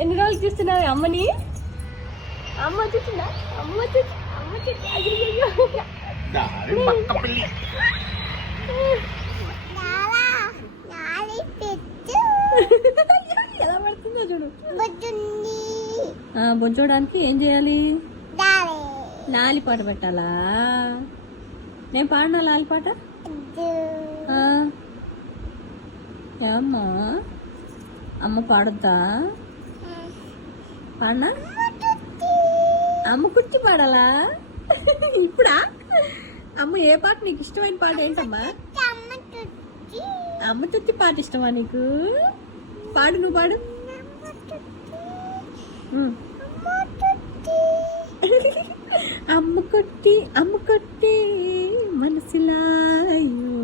ఎన్ని రోజులు చూస్తున్నావు అమ్మని? అమ్మ చూసిందా? అమ్మ అయ్యో ఎలా పడుతుందో చూడు. బొజ్జోడానికి ఏం చేయాలి? లాలి పాట పెట్టాలా? నేను పాడినా లాలి పాట? అమ్మా అమ్మ పాడద్దా? పాడనా? అమ్మ కుర్చీ పాడాలా ఇప్పుడా? అమ్మ ఏ పాట నీకు ఇష్టమైన పాట ఏంటమ్మా? అమ్మ తుత్తి పాట ఇష్టమా నీకు? పాడు, నువ్వు పాడు. అమ్మ కొట్టి మనసులాయో